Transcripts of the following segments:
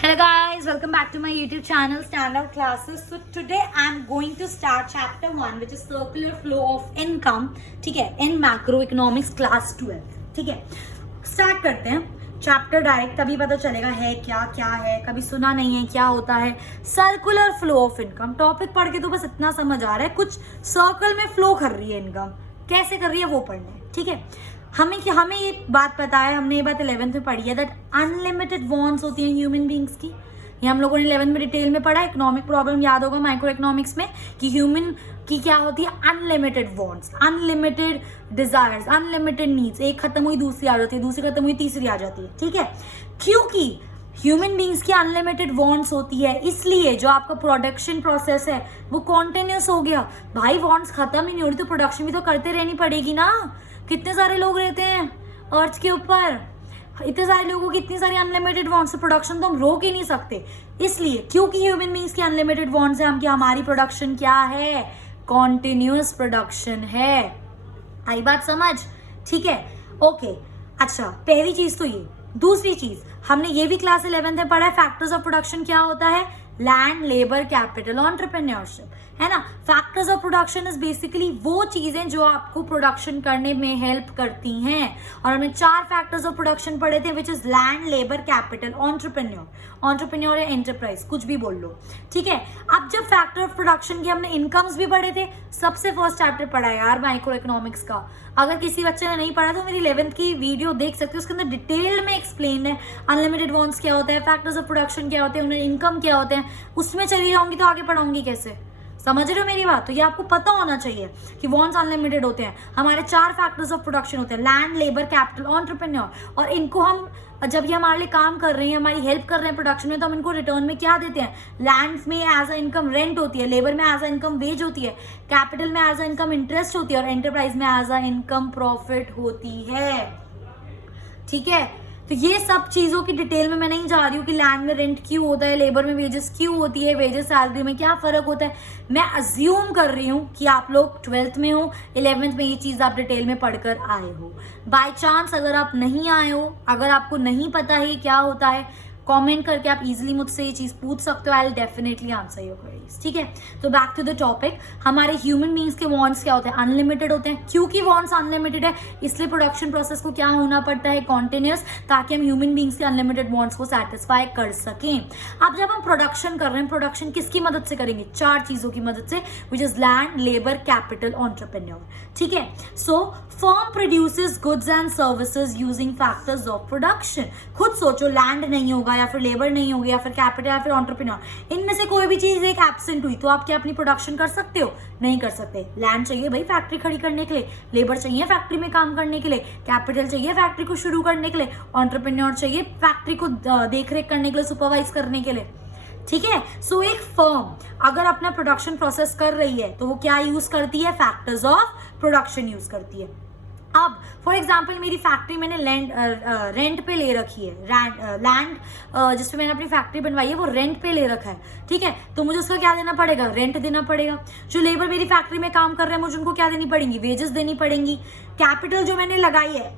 Hello guys, welcome back to my YouTube channel Standout Classes. So today I'm going to start chapter 1 which is circular flow of income. ठीक है, in macroeconomics class 12. ठीक है, start करते हैं chapter direct, तभी पता चलेगा है क्या क्या है, कभी सुना नहीं है क्या होता है circular flow of income. Topic पढ़ के तो बस इतना समझ आ रहा है कुछ सर्कल में फ्लो कर रही है इनकम, कैसे कर रही है वो पढ़ना है. ठीक है, हमें ये बात पता है, हमने ये बात 11th में पढ़ी है दैट अनलिमिटेड वांट्स होती हैं ह्यूमन बींग्स की. ये हम लोगों ने 11th में डिटेल में पढ़ा. इकोनॉमिक प्रॉब्लम याद होगा माइक्रो इकोनॉमिक्स में कि ह्यूमन की क्या होती है, unlimited wants, unlimited desires, unlimited needs. एक खत्म हुई दूसरी आ जाती है, दूसरी खत्म हुई तीसरी आ जाती है. ठीक है, क्योंकि ह्यूमन बींग्स की अनलिमिटेड वांट्स होती है इसलिए जो आपका प्रोडक्शन प्रोसेस है वो कॉन्टिन्यूस हो गया. भाई वांट्स खत्म ही नहीं हो रही तो प्रोडक्शन भी तो करते रहनी पड़ेगी ना. कितने सारे लोग रहते हैं अर्थ के ऊपर, इतने सारे लोगों की इतनी सारी अनलिमिटेड वांट्स, प्रोडक्शन तो हम रोक ही नहीं सकते. इसलिए क्योंकि ह्यूमन बींग्स की अनलिमिटेड वांट्स है, हम क्या, हमारी प्रोडक्शन क्या है, कॉन्टिन्यूअस प्रोडक्शन है. आई बात समझ? ठीक है, ओके. अच्छा, पहली चीज तो ये. दूसरी चीज हमने ये भी क्लास 11th में पढ़ा है, फैक्टर्स ऑफ प्रोडक्शन क्या होता है, लैंड, लेबर, कैपिटल, एंटरप्रेन्योरशिप, है ना. Factors of production is basically वो चीजें जो आपको प्रोडक्शन करने में हेल्प करती हैं. और हमने 4 फैक्टर्स ऑफ प्रोडक्शन पढ़े थे विच is land, labour, capital, entrepreneur या एंटरप्राइज, कुछ भी बोल लो. ठीक है, अब जब फैक्टर ऑफ प्रोडक्शन की हमने इनकम्स भी पढ़े थे, सबसे फर्स्ट चैप्टर पढ़ा है यार माइक्रो इकोनॉमिक्स का. अगर किसी बच्चे ने नहीं पढ़ा तो मेरी 11th की वीडियो देख सकते हो, उसके अंदर डिटेल में एक्सप्लेन है अनलिमिटेड वांट्स क्या होता है, फैक्टर्स ऑफ प्रोडक्शन क्या होते हैं, उन्हें इनकम क्या होते हैं. उसमें चली जाऊंगी तो आगे पढ़ाऊंगी कैसे, समझ रहे हो मेरी बात. तो ये आपको पता होना चाहिए कि वांट्स अनलिमिटेड होते हैं. हमारे 4 फैक्टर्स ऑफ प्रोडक्शन होते हैं, लैंड, लेबर, कैपिटल, एंटरप्रेन्योर. और इनको हम जब ये हमारे लिए काम कर रहे हैं, हमारी हेल्प कर रहे हैं प्रोडक्शन में, तो हम इनको रिटर्न में क्या देते हैं. लैंड में एज अ इनकम रेंट होती है, लेबर में एज अ इनकम वेज होती है, कैपिटल में एज अ इनकम इंटरेस्ट होती है और एंटरप्राइज में एज अ इनकम प्रॉफिट होती है. ठीक है, तो ये सब चीजों की डिटेल में मैं नहीं जा रही हूँ कि लैंड में रेंट क्यों होता है, लेबर में वेजेस क्यों होती है, वेजेस सैलरी में क्या फर्क होता है. मैं अज्यूम कर रही हूँ कि आप लोग 12th में हो, 11th में ये चीज आप डिटेल में पढ़कर आए हो. बाय चांस अगर आप नहीं आए हो, अगर आपको नहीं पता है क्या होता है, कमेंट करके आप इजीली मुझसे ये चीज पूछ सकते हो. I will definitely answer your queries. ठीक है, तो बैक टू द टॉपिक. हमारे ह्यूमन बींग्स के वांट्स क्या होते हैं, अनलिमिटेड होते हैं. क्योंकि वांट्स अनलिमिटेड है इसलिए प्रोडक्शन प्रोसेस को क्या होना पड़ता है, कॉन्टिन्यूअस, ताकि हम ह्यूमन बींग्स के अनलिमिटेड वांट्स को सेटिस्फाई कर सकें. अब जब हम प्रोडक्शन कर रहे हैं, प्रोडक्शन किसकी मदद से करेंगे, 4 चीजों की मदद से, which is land, labour, capital, entrepreneur. ठीक है, so firm produces goods and services using factors of production. खुद सोचो, लैंड नहीं होगा या फिर लेबर नहीं होगी या फिर कैपिटल या फिर एंटरप्रेन्योर, इनमें से कोई भी चीज एक एब्सेंट हुई तो आप क्या अपनी प्रोडक्शन कर सकते हो, नहीं कर सकते. लैंड चाहिए भाई फैक्ट्री खड़ी करने के लिए, लेबर चाहिए फैक्ट्री में काम करने के लिए, कैपिटल चाहिए फैक्ट्री को शुरू करने के लिए, एंटरप्रेन्योर चाहिए फैक्ट्री को देख रेख करने के लिए, सुपरवाइज करने के लिए. ठीक है, सो एक फर्म अगर अपना प्रोडक्शन प्रोसेस कर रही है तो वो क्या यूज करती है, फैक्टर्स ऑफ प्रोडक्शन यूज करती है. अब फॉर एग्जाम्पल मेरी फैक्ट्री मैंने रेंट पे ले रखी है, लैंड जिसपे मैंने अपनी फैक्ट्री बनवाई है वो रेंट पे ले रखा है. ठीक है, तो मुझे उसका क्या देना पड़ेगा, रेंट देना पड़ेगा. जो लेबर मेरी फैक्ट्री में काम कर रहे हैं मुझे उनको क्या देनी पड़ेगी, वेजेस देनी पड़ेंगी. कैपिटल जो मैंने लगाई है,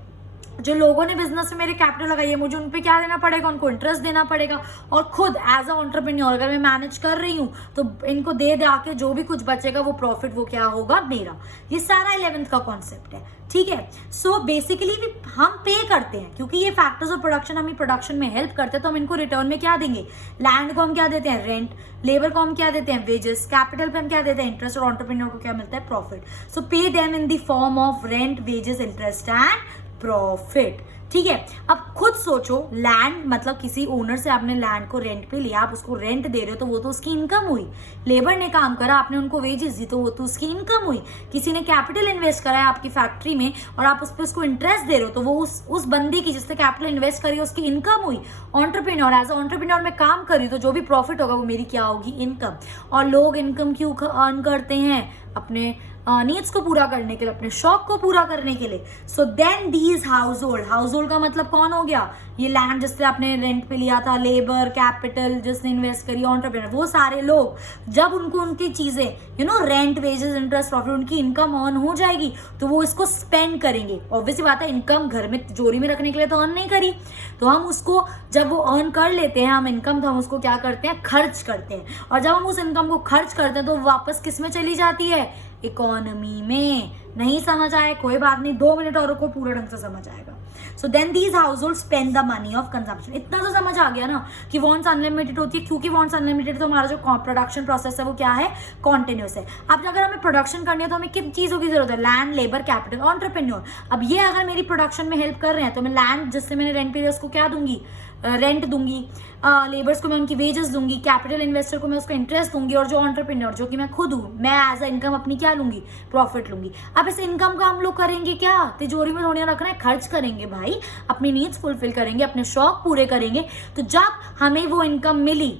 जो लोगों ने बिजनेस में मेरे कैपिटल लगाई है, मुझे उन पे क्या देना पड़ेगा, उनको इंटरेस्ट देना पड़ेगा. और खुद एज अ एंटरप्रेन्योर अगर मैं मैनेज कर रही हूँ तो इनको दे के जो भी कुछ बचेगा वो प्रॉफिट वो क्या होगा, मेरा. ये सारा 11th का कॉन्सेप्ट है. ठीक है, सो बेसिकली हम पे करते हैं क्योंकि ये फैक्टर्स ऑफ प्रोडक्शन हमें प्रोडक्शन में हेल्प करते हैं, तो हम इनको रिटर्न में क्या देंगे, लैंड को हम क्या देते हैं, रेंट, लेबर को हम क्या देते हैं, वेजेस, कैपिटल पे हम क्या देते हैं, इंटरेस्ट, और एंटरप्रेन्योर को क्या मिलता है, profit. So pay them in the form of rent, wages, interest and profit. ठीक है, अब खुद सोचो, लैंड मतलब किसी ओनर से आपने लैंड को रेंट पे लिया, आप उसको रेंट दे रहे हो तो वो तो उसकी इनकम हुई. लेबर ने काम करा, आपने उनको वेजेस दी तो वो तो उसकी इनकम हुई. किसी ने कैपिटल इन्वेस्ट करा है आपकी फैक्ट्री में और आप उस पर उसको इंटरेस्ट दे रहे हो तो वो उस बंदी की जिसने कैपिटल इन्वेस्ट करी उसकी इनकम हुई. एंटरप्रेन्योर एज एंटरप्रेन्योर में काम करी तो जो भी प्रॉफिट होगा वो मेरी क्या होगी, इनकम. और लोग इनकम क्यों अर्न करते हैं, अपने नीड्स को पूरा करने के लिए, अपने शौक को पूरा करने के लिए। So then these household का मतलब कौन हो गया, ये लैंड जिससे आपने रेंट पे लिया था, लेबर, कैपिटल जिसने इन्वेस्ट करी, एंटरप्रेन्योर, वो सारे लोग जब उनको उनकी चीजें रेंट, वेजेस, इंटरेस्ट, प्रॉफिट, उनकी इनकम अर्न हो जाएगी तो वो इसको स्पेंड करेंगे। ऑब्वियसली बात है, इनकम घर में तिजोरी में रखने के लिए तो अर्न नहीं करी, तो हम उसको जब वो अर्न कर लेते हैं हम इनकम, तो हम उसको क्या करते हैं, खर्च करते हैं। और जब हम उस इनकम को खर्च करते हैं तो वापस किस में चली जाती है, इकोनॉमी में। नहीं समझ आए कोई बात नहीं, 2 मिनट और को पूरा ढंग से समझ आएगा। So then these household spend the money of consumption. इतना तो समझ आ गया ना कि वॉन्ट्स अनलिमिटेड होती है, क्योंकि वॉन्ट्स अनलिमिटेड तो हमारा जो प्रोडक्शन प्रोसेस है वो क्या है, कॉन्टिन्यूस है। अब अगर हमें प्रोडक्शन करनी है तो हमें किन चीजों की जरूरत है, लैंड, लेबर, कैपिटल, एंटरप्रेन्योर। अब ये अगर मेरी प्रोडक्शन में हेल्प कर रहे हैं तो मैं लैंड जिससे मैंने रेंट पे उसको क्या दूंगी, रेंट दूंगी, लेबर्स को मैं उनकी वेजेस दूंगी, कैपिटल इन्वेस्टर को मैं उसको इंटरेस्ट दूंगी, और जो एंटरप्रेन्योर जो कि मैं खुद हूँ, मैं एज अ इनकम अपनी क्या लूंगी, प्रॉफिट लूंगी। अब इस इनकम का हम लोग करेंगे क्या, तिजोरी में थोड़ी रखना है, खर्च करेंगे भाई, अपनी नीड्स फुलफिल करेंगे, अपने शौक पूरे करेंगे। तो जब हमें वो इनकम मिली,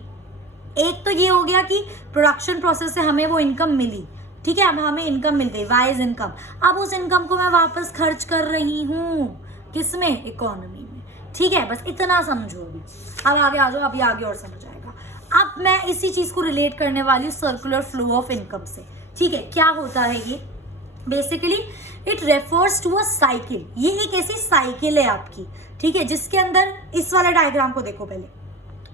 एक तो ये हो गया कि प्रोडक्शन प्रोसेस से हमें वो इनकम मिली, ठीक है, अब हमें इनकम मिल गई, वाइज इनकम। अब उस इनकम को मैं वापस खर्च कर रही हूँ, किसमें, इकोनॉमी में। ठीक है, बस इतना समझो अभी। अब आगे आ जाओ, अभी आगे और समझ आएगा। अब मैं इसी चीज को रिलेट करने वाली हूँ सर्कुलर फ्लो ऑफ इनकम से। ठीक है, क्या होता है ये, basically it refers to a cycle. ये एक ऐसी साइकिल है आपकी, ठीक है, जिसके अंदर इस वाले डायग्राम को देखो पहले,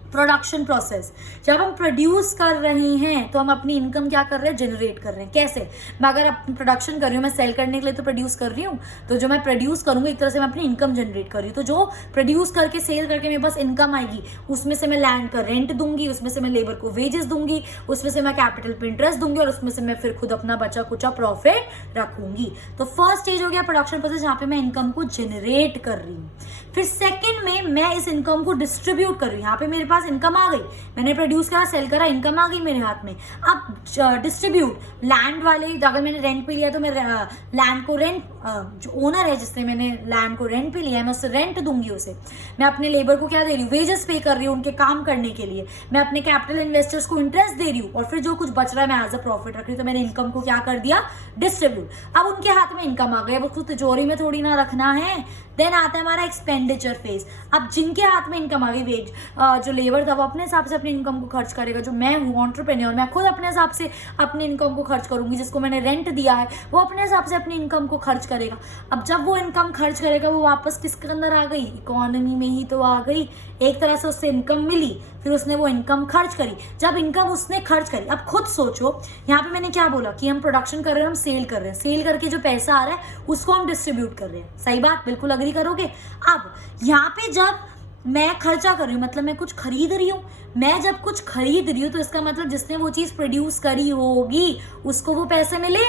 प्रोडक्शन प्रोसेस। जब हम प्रोड्यूस कर रहे हैं तो हम अपनी इनकम क्या कर रहे हैं, जनरेट कर रहे हैं। कैसे, मैं अगर प्रोडक्शन कर रही हूँ, मैं सेल करने के लिए तो प्रोड्यूस कर रही हूँ, तो जो मैं प्रोड्यूस करूंगी एक तरह से मैं अपनी इनकम जनरेट कर रही हूँ। तो जो प्रोड्यूस करके सेल करके मेरे पास इनकम आएगी, उसमें से मैं लैंड का रेंट दूंगी, उसमें से मैं लेबर को वेजेस दूंगी, उसमें से मैं कैपिटल पे इंटरेस्ट दूंगी, और उसमें से मैं फिर खुद अपना बचा कुचा प्रॉफिट रखूंगी। तो फर्स्ट स्टेज हो गया प्रोडक्शन प्रोसेस, जहाँ पे मैं इनकम को जनरेट कर रही हूँ। फिर सेकंड में मैं इस इनकम को डिस्ट्रीब्यूट कर रही हूँ। यहाँ पे मेरे पास इनकम आ गई, मैंने प्रोड्यूस करा, सेल करा, इनकम आ गई मेरे हाथ में। अब डिस्ट्रीब्यूट, लैंड वाले, अगर मैंने रेंट पे लिया तो मैं लैंड को रेंट, जो ओनर है जिसने मैंने लैंड को रेंट पे लिया है, मैं उससे रेंट दूंगी उसे। मैं अपने लेबर को क्या दे रही हूँ, वेजेस पे कर रही हूँ उनके काम करने के लिए। मैं अपने कैपिटल इन्वेस्टर्स को इंटरेस्ट दे रही हूँ, और फिर जो कुछ बच रहा है मैं एज अ प्रॉफिट रख रही हूँ। तो मैंने इनकम को क्या कर दिया, डिस्ट्रीब्यूट। अब उनके हाथ में इनकम आ गई, वो तिजोरी में थोड़ी ना रखना है। देन आता है हमारा एक्सपेंडिचर फेज। अब जिनके हाथ में इनकम आ गई, वेज जो लेबर था वो अपने हिसाब से अपनी इनकम को खर्च करेगा। जो मैं हूँ एंटरप्रेन्योर, मैं खुद अपने हिसाब से अपनी इनकम को खर्च करूंगी। जिसको मैंने रेंट दिया है वो अपने हिसाब से अपनी इनकम को खर्च करेगा। अब जब वो इनकम खर्च करेगा वो वापस किसके अंदर आ गई, इकोनॉमी में ही तो आ गई। एक तरह से उससे इनकम मिली, फिर उसने वो इनकम खर्च करी। जब इनकम उसने खर्च करी, अब खुद सोचो, यहाँ पे मैंने क्या बोला कि हम प्रोडक्शन कर रहे हैं, हम सेल कर रहे हैं, सेल करके जो पैसा आ रहा है उसको हम डिस्ट्रीब्यूट कर रहे हैं। सही बात, बिल्कुल अग्री करोगे। अब यहाँ पे जब मैं खर्चा कर रही हूँ, मतलब मैं कुछ खरीद रही हूँ। मैं जब कुछ खरीद रही हूँ तो इसका मतलब जिसने वो चीज प्रोड्यूस करी होगी उसको वो पैसे मिले।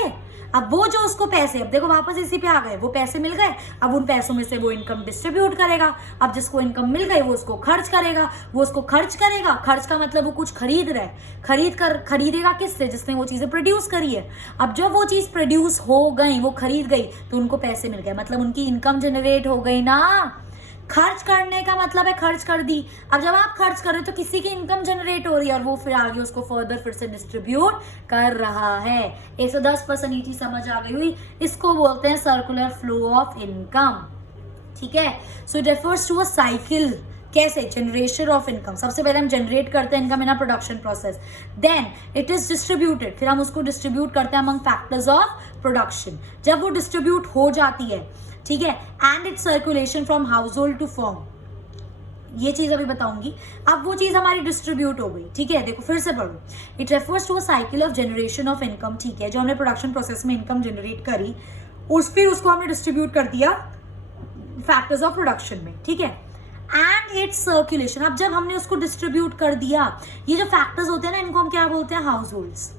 अब वो जो उसको पैसे, अब देखो वापस इसी पे आ गए, वो पैसे मिल गए। अब उन पैसों में से वो इनकम डिस्ट्रीब्यूट करेगा। अब जिसको इनकम मिल गई वो उसको खर्च करेगा, वो उसको खर्च करेगा। खर्च का मतलब वो कुछ खरीद रहा है, खरीदेगा किससे, जिसने वो चीजें प्रोड्यूस करी है। अब जब वो चीज प्रोड्यूस हो गई, वो खरीद गई, तो उनको पैसे मिल गए, मतलब उनकी इनकम जनरेट हो गई ना। खर्च करने का मतलब है खर्च कर दी। अब जब आप खर्च कर रहे हो तो किसी की इनकम जनरेट हो रही है, और वो फिर आगे उसको फर्दर फिर से डिस्ट्रीब्यूट कर रहा है। 110% ये चीज समझ आ गई हुई। इसको बोलते हैं सर्कुलर फ्लो ऑफ इनकम। ठीक है, so it refers to a cycle. कैसे, जनरेशन ऑफ इनकम। सबसे पहले हम जनरेट करते हैं income in a production process, then it is distributed, फिर हम उसको डिस्ट्रीब्यूट करते हैं अमंग फैक्टर्स ऑफ प्रोडक्शन। जब वो डिस्ट्रीब्यूट हो जाती है, ठीक है, and it's circulation from household to firm, ये चीज अभी बताऊंगी। अब वो चीज हमारी डिस्ट्रीब्यूट हो गई, ठीक है। देखो फिर से पढ़ो, it refers to a cycle of generation of income. ठीक है, जो हमने प्रोडक्शन प्रोसेस में इनकम जनरेट करी, फिर उसको हमने डिस्ट्रीब्यूट कर दिया फैक्टर्स ऑफ प्रोडक्शन में, ठीक है, एंड इट्स सर्कुलेशन। अब जब हमने उसको डिस्ट्रीब्यूट कर दिया, ये जो फैक्टर्स होते हैं ना, इनको हम क्या बोलते हैं, हाउस होल्ड्स।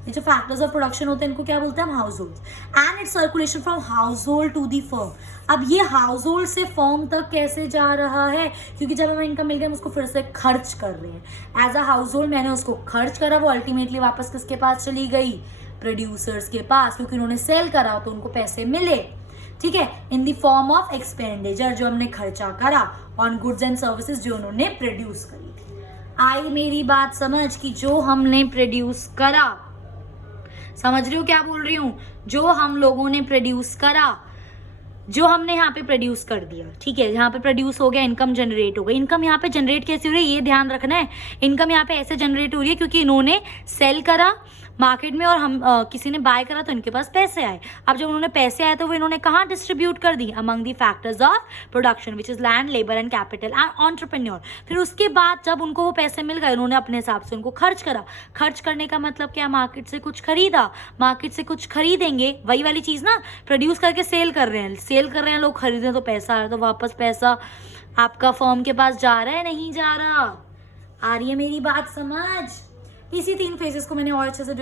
ये जो फैक्टर्स ऑफ प्रोडक्शन होते हैं इनको क्या बोलते हैं हम, household. And it's circulation from household to the firm. अब ये हाउस होल्ड से फर्म तक कैसे जा रहा है, क्योंकि जब हमें इनकम मिल गई हम उसको फिर से खर्च कर रहे हैं। एज अ हाउस होल्ड मैंने उसको खर्च करा, वो अल्टीमेटली वापस किसके पास चली गई, प्रोड्यूसर्स के पास, क्योंकि उन्होंने सेल करा तो उनको पैसे मिले। ठीक है, in the form of expenditure, जो हमने खर्चा करा ऑन गुड्स एंड सर्विसेज जो उन्होंने प्रोड्यूस करी थी। आई मेरी बात समझ कि जो हमने प्रोड्यूस करा, समझ रहे हो क्या बोल रही हूँ? जो हम लोगों ने प्रोड्यूस करा, जो हमने यहाँ पे प्रोड्यूस कर दिया, ठीक है, यहाँ पे प्रोड्यूस हो गया, इनकम जनरेट हो गई। इनकम यहाँ पे जनरेट कैसे हो रही है ये ध्यान रखना है। इनकम यहाँ पे ऐसे जनरेट हो रही है क्योंकि इन्होंने सेल करा मार्केट में और हम किसी ने बाय करा तो इनके पास पैसे आए। अब जब उन्होंने पैसे आए तो वो इन्होंने कहाँ डिस्ट्रीब्यूट कर दी? Among the factors of production which is land, labour and capital and entrepreneur. फिर उसके बाद जब उनको वो पैसे मिल गए, उन्होंने अपने हिसाब से उनको खर्च करा। खर्च करने का मतलब क्या? मार्केट से कुछ खरीदा। मार्केट से कुछ खरीदेंगे, वही वाली चीज ना, प्रोड्यूस करके सेल कर रहे हैं, सेल कर रहे हैं, लोग खरीद रहे हैं तो पैसा आ रहा है, तो वापस पैसा आपका फर्म के पास जा रहा है, नहीं जा रहा? आ रही है मेरी बात समझ? इसी 3 फेजेस को मैंने और अच्छे से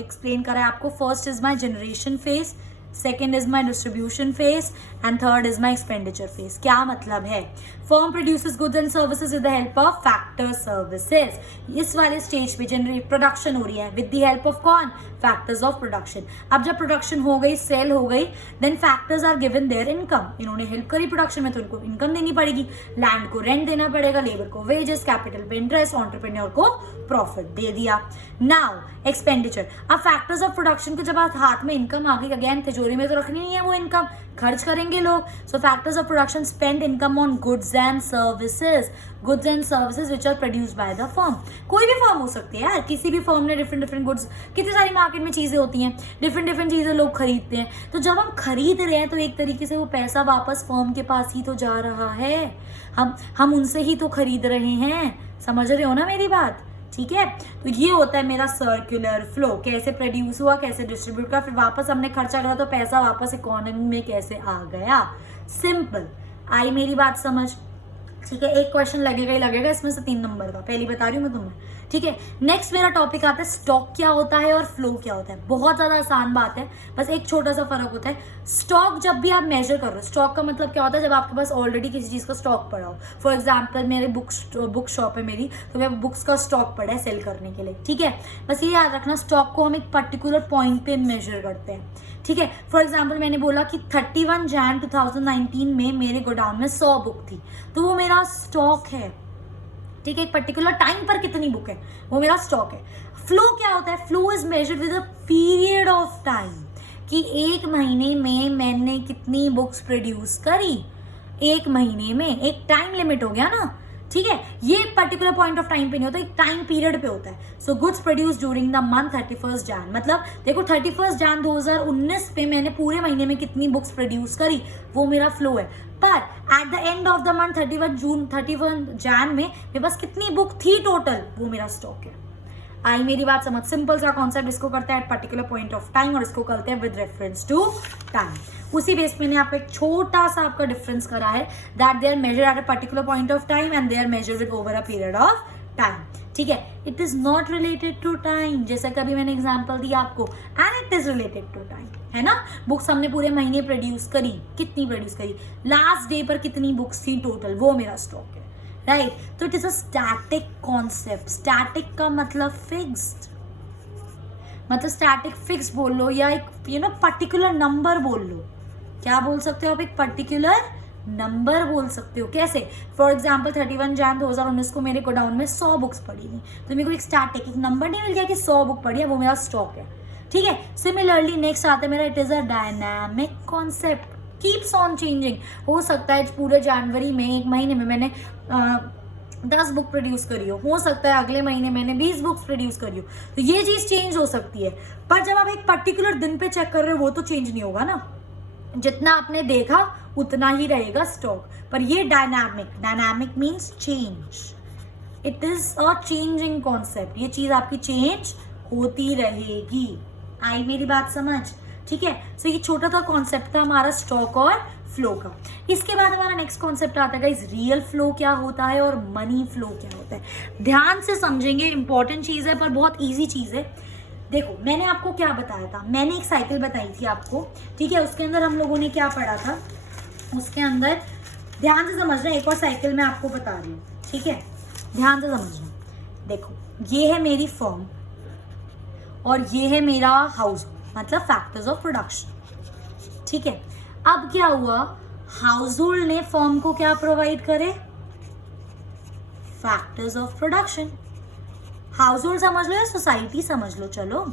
एक्सप्लेन करा है आपको। First is my generation phase, second is my distribution phase and third is my expenditure phase. क्या मतलब है? Firm produces goods and services with the help of factor services. इस वाले स्टेज पे जनरेट प्रोडक्शन हो रही है विद द हेल्प ऑफ कौन? Factors of production. अब जब प्रोडक्शन हो गई, सेल हो गई, then factors are given their income. इन्होंने हेल्प करी प्रोडक्शन में तो इनको इनकम देनी पड़ेगी। लैंड को रेंट देना पड़ेगा, लेबर को वेजेस, कैपिटल पे इंटरेस्ट, एंटरप्रेन्योर को प्रॉफिट दे दिया। Now expenditure. अब फैक्टर्स ऑफ प्रोडक्शन को जब हाथ में इनकम आ गई, अगेन तिजोरी में तो रखनी नहीं है वो इनकम, खर्च करेंगे लोग। So factors of production spend income on goods and services, goods and services which are produced by the firm. कोई भी फर्म हो सकती है यार, किसी भी फर्म ने डिफरेंट गुड्स, कितनी सारी मार्केट में चीजें होती हैं, डिफरेंट चीजें लोग खरीदते हैं। तो जब हम खरीद रहे हैं तो एक तरीके से वो पैसा वापस फर्म के पास ही तो जा रहा है, हम उनसे ही तो खरीद रहे हैं। समझ रहे हो ना मेरी बात? ठीक है, तो ये होता है मेरा सर्कुलर फ्लो। कैसे प्रोड्यूस हुआ, कैसे डिस्ट्रीब्यूट हुआ, फिर वापस हमने खर्चा करा तो पैसा वापस इकोनॉमी में कैसे आ गया। सिंपल। आई मेरी बात समझ? ठीक है, एक क्वेश्चन लगेगा ही लगेगा इसमें से 3 नंबर का, पहली बता रही हूँ मैं तुम्हें। ठीक है, नेक्स्ट मेरा टॉपिक आता है स्टॉक क्या होता है और फ्लो क्या होता है। बहुत ज्यादा आसान बात है, बस एक छोटा सा फर्क होता है। स्टॉक जब भी आप मेजर कर रहे हो, स्टॉक का मतलब क्या होता है? जब आपके पास ऑलरेडी किसी चीज का स्टॉक पड़ा हो। फॉर एग्जाम्पल मेरे बुक शॉप है मेरी, तो मैं बुक्स का स्टॉक पड़ा है सेल करने के लिए। ठीक है, बस ये याद रखना, स्टॉक को हम एक पर्टिकुलर पॉइंट पे मेजर करते हैं। ठीक है, फॉर एग्जाम्पल मैंने बोला कि 31 जैन 2019 में मेरे गोडाउन में 100 बुक थी, तो वो मेरा स्टॉक है। ठीक है, एक पर्टिकुलर टाइम पर कितनी बुक है वो मेरा स्टॉक है। फ्लो क्या होता है? Flow is measured with a period of time, कि 1 महीने में मैंने कितनी बुक्स प्रोड्यूस करी। 1 महीने में एक टाइम लिमिट हो गया ना। ठीक है, ये पर्टिकुलर पॉइंट ऑफ टाइम पे नहीं होता, एक टाइम पीरियड पे होता है। So goods produce during the month 31 Jain, मतलब देखो 31 जैन 2019 पे मैंने पूरे महीने में कितनी बुक्स प्रोड्यूस करी, वो मेरा फ्लो है। पर at the end of the month 31 Jain में मेरे पास कितनी बुक थी टोटल, वो मेरा स्टॉक है। आई मेरी बात समझ? सिंपल सा कॉन्सेप्ट। इसको करते हैं at particular point of time और इसको करते हैं विद रेफरेंस टू टाइम। उसी बेस पे मैंने आपको एक छोटा सा आपका डिफरेंस करा है, that they are measured at a particular point of time and they are measured with over a period of time. ठीक है, it is not related to time, जैसे कभी मैंने एग्जांपल दिया आपको, and it is related to time, है ना। Books हमने पूरे महीने प्रोड्यूस करी, कितनी प्रोड्यूस करी, लास्ट डे पर कितनी बुक्स थी टोटल, वो मेरा स्टॉक है। राइट, तो it is a static concept. Static का मतलब फिक्स्ड, मतलब स्टैटिक फिक्स बोल लो या एक पर्टिकुलर नंबर बोल लो। क्या बोल सकते हो आप? एक पर्टिकुलर नंबर बोल सकते हो। कैसे? फॉर एग्जाम्पल 31 जैन 2019 को मेरे गोडाउन में 100 बुक्स पड़ी थी, तो मेरे को एक स्टैटिक एक नंबर नहीं मिल गया कि 100 बुक पड़ी है, वो मेरा स्टॉक है। ठीक है, सिमिलरली नेक्स्ट आता है मेरा, it is a dynamic concept, keeps on changing. हो सकता है पूरे जनवरी में, 1 महीने में मैंने 10 बुक प्रोड्यूस करी हो सकता है अगले महीने मैंने 20 बुक्स प्रोड्यूस करी हो, तो ये चीज चेंज हो सकती है। पर जब आप एक पर्टिकुलर दिन पे चेक कर रहे हो वो तो चेंज नहीं होगा ना, जितना आपने देखा उतना ही रहेगा स्टॉक। पर ये dynamic means change, it is a changing concept, ये चीज आपकी चेंज होती रहेगी। आई मेरी बात समझ? ठीक है, सो ये छोटा सा कॉन्सेप्ट था हमारा स्टॉक और फ्लो का। इसके बाद हमारा नेक्स्ट कॉन्सेप्ट आता है गाइस, रियल फ्लो क्या होता है और मनी फ्लो क्या होता है। ध्यान से समझेंगे, इंपॉर्टेंट चीज है पर बहुत ईजी चीज है। देखो मैंने आपको क्या बताया था, मैंने एक साइकिल बताई थी आपको। ठीक है, उसके अंदर हम लोगों ने क्या पढ़ा था, उसके अंदर ध्यान से समझना, एक और साइकिल मैं आपको बता रही हूँ। ठीक है, ध्यान से समझना। देखो ये है मेरी फर्म और ये है मेरा हाउस, मतलब फैक्टर्स ऑफ प्रोडक्शन। ठीक है, अब क्या हुआ, हाउस होल्ड ने फर्म को क्या प्रोवाइड करे, factors of production. House hold समझ लो या सोसाइटी समझ लो, चलो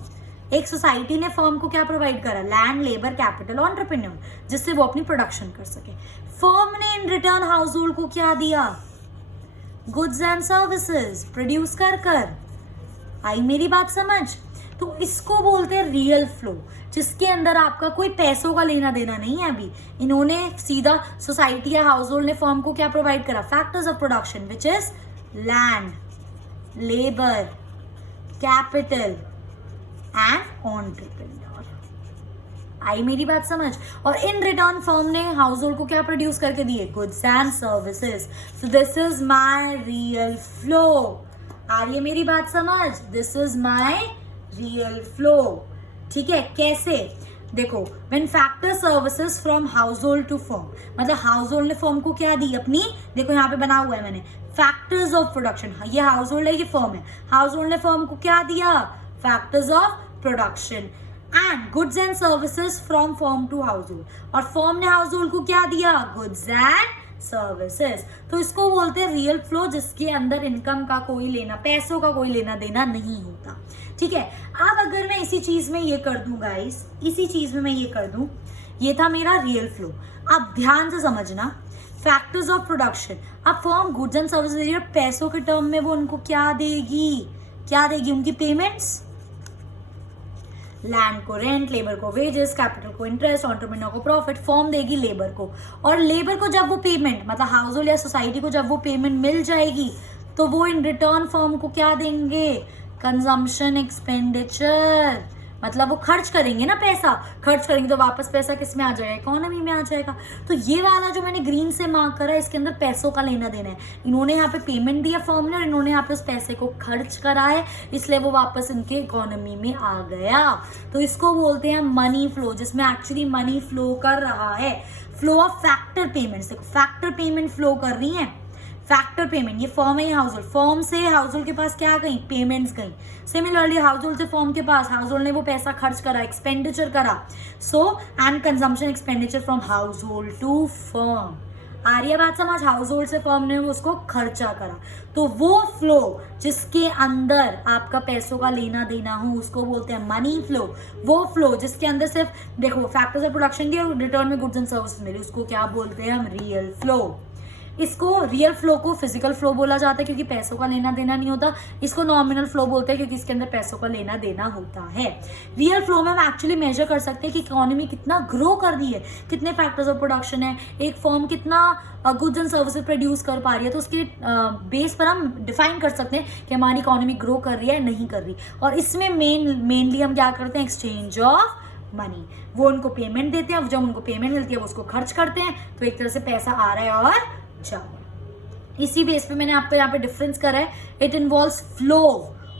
एक सोसाइटी ने फर्म को क्या प्रोवाइड करा, लैंड, लेबर, कैपिटल, एंटरप्रेन्योर, जिससे वो अपनी प्रोडक्शन कर सके। फर्म ने इन रिटर्न हाउस होल्ड को क्या दिया, गुड्स एंड सर्विसेज प्रोड्यूस कर। आई मेरी बात समझ? तो इसको बोलते हैं रियल फ्लो, जिसके अंदर आपका कोई पैसों का लेना देना नहीं है। अभी इन्होंने सीधा सोसाइटी या हाउस होल्ड ने फर्म को क्या प्रोवाइड करा, factors of production which is land, labour, capital and entrepreneur. आई मेरी बात समझ? और इन रिटर्न फर्म ने हाउस होल्ड को क्या प्रोड्यूस करके दिए, goods and services. So this is my real flow. आ रही है मेरी बात समझ? This is my real flow. ठीक है, कैसे? देखो, when factor services from household to firm, मतलब हाउस होल्ड ने फर्म को क्या दी अपनी, देखो यहाँ पे बना हुआ है मैंने, फैक्टर्स ऑफ प्रोडक्शन। ये हाउस होल्ड है, ये फर्म है। हाउस होल्ड ने फर्म को क्या दिया, factors of production and goods and services from firm to household. और फर्म ने हाउस होल्ड को क्या दिया, गुड्स एंड सर्विसेज। तो इसको बोलते हैं रियल फ्लो, जिसके अंदर इनकम का कोई लेना, पैसों का कोई लेना देना नहीं होता। ठीक है, अब अगर मैं इसी चीज में ये कर दूं गाइस, इसी चीज में मैं ये कर दूं, ये था मेरा रियल फ्लो। अब ध्यान से समझना, फैक्टर्स ऑफ प्रोडक्शन, अब फर्म गुड्स एंड सर्विसेज दे रही है, पैसों के टर्म में वो उनको क्या देगी, क्या देगी, उनकी पेमेंट्स, लैंड को रेंट, लेबर को वेजेस, कैपिटल को इंटरेस्ट, एंटरप्रेन्योर को प्रॉफिट, फर्म देगी लेबर को। और लेबर को जब वो पेमेंट, मतलब हाउस होल्ड या सोसाइटी को जब वो पेमेंट मिल जाएगी, तो वो इन रिटर्न फर्म को क्या देंगे, कंजम्पशन एक्सपेंडिचर, मतलब वो खर्च करेंगे ना, पैसा खर्च करेंगे तो वापस पैसा किस में आ जाएगा, इकोनॉमी में आ जाएगा। तो ये वाला जो मैंने ग्रीन से मार्क करा है, इसके अंदर पैसों का लेना देना है। इन्होंने यहाँ पे पेमेंट दिया फर्म ने, और इन्होंने यहाँ पे उस पैसे को खर्च करा है, इसलिए वो वापस इनके इकोनॉमी में आ गया। तो इसको बोलते हैं मनी फ्लो, जिसमें एक्चुअली मनी फ्लो कर रहा है। फ्लो ऑफ फैक्टर पेमेंट्स, देखो फैक्टर पेमेंट फ्लो कर रही है। फैक्टर पेमेंट, ये फर्म है, ये हाउस होल्ड, फर्म से हाउस होल्ड के पास क्या गई, पेमेंट्स गई। सिमिलरली हाउस होल्ड से फर्म के पास, हाउस होल्ड ने वो पैसा खर्च करा, एक्सपेंडिचर करा। So and consumption expenditure from household to firm. आ रही है बात समझ? हाउस होल्ड से फर्म ने उसको खर्चा करा। तो वो फ्लो जिसके अंदर आपका पैसों का लेना देना हो, उसको बोलते हैं मनी फ्लो। वो फ्लो जिसके अंदर सिर्फ देखो फैक्टर्स ऑफ प्रोडक्शन दिए, रिटर्न में गुड्स एंड सर्विसेज मिली, उसको क्या बोलते हैं हम, रियल फ्लो। इसको रियल फ्लो को फिजिकल फ्लो बोला जाता है, क्योंकि पैसों का लेना देना नहीं होता। इसको नॉमिनल फ्लो बोलते हैं, क्योंकि इसके अंदर पैसों का लेना देना होता है। रियल फ्लो में हम एक्चुअली मेजर कर सकते हैं कि इकोनॉमी कितना ग्रो कर रही है, कितने फैक्टर्स ऑफ प्रोडक्शन है, एक फर्म कितना गुड्स एंड सर्विसेज प्रोड्यूस कर पा रही है। तो उसके बेस पर हम डिफाइन कर सकते हैं कि हमारी इकोनॉमी ग्रो कर रही है नहीं कर रही। और इसमें मेनली हम क्या करते हैं, एक्सचेंज ऑफ मनी। वो उनको पेमेंट देते हैं, जब उनको पेमेंट मिलती है वो उसको खर्च करते हैं, तो एक तरह से पैसा आ रहा है और इसी बेस पे मैंने आपको यहाँ पे डिफरेंस करा है। It involves flow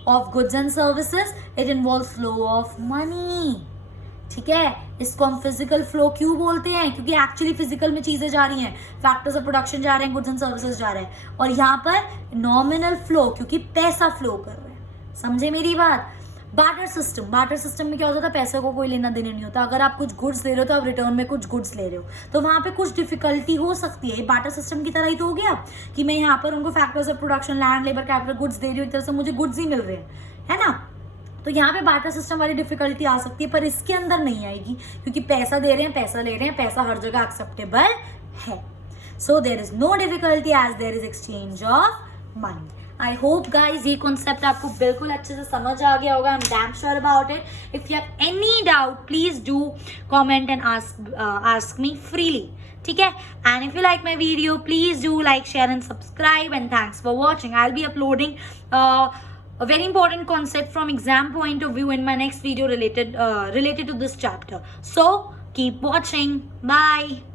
of goods and services, it involves flow of money. ठीक है, इसको हम फिजिकल फ्लो क्यों बोलते हैं, क्योंकि एक्चुअली फिजिकल में चीजें जा रही हैं, फैक्टर्स ऑफ प्रोडक्शन जा रहे हैं, गुड्स एंड सर्विसेज जा रहे हैं। और यहाँ पर नॉमिनल फ्लो, क्योंकि पैसा फ्लो कर रहे हैं। समझे मेरी बात? बार्टर सिस्टम, बार्टर सिस्टम में क्या होता था, पैसे को कोई लेना देना नहीं होता। अगर आप कुछ गुड्स ले रहे हो तो आप रिटर्न में कुछ गुड्स ले रहे हो, तो वहां पे कुछ डिफिकल्टी हो सकती है। बार्टर सिस्टम की तरह ही तो हो गया कि मैं यहाँ पर उनको factors of production, land, labour, capital, goods दे रही हूँ, एक तरह से मुझे गुड्स ही मिल रहे हैं, है ना। तो यहाँ पे बार्टर सिस्टम वाली डिफिकल्टी आ सकती है, पर इसके अंदर नहीं आएगी, क्योंकि पैसा दे रहे हैं, पैसा ले रहे हैं, पैसा हर जगह एक्सेप्टेबल है। So there is no difficulty as there is exchange of money. I hope guys ये कॉन्सेप्ट आपको बिल्कुल अच्छे से समझ आ गया होगा। I am damn sure about it. If you have any doubt please do comment and ask me freely, ठीक है। And if you like my video please do like, share and subscribe, and thanks for watching. I will be uploading a very important concept from exam point of view in my next video related to this chapter. So keep watching. Bye.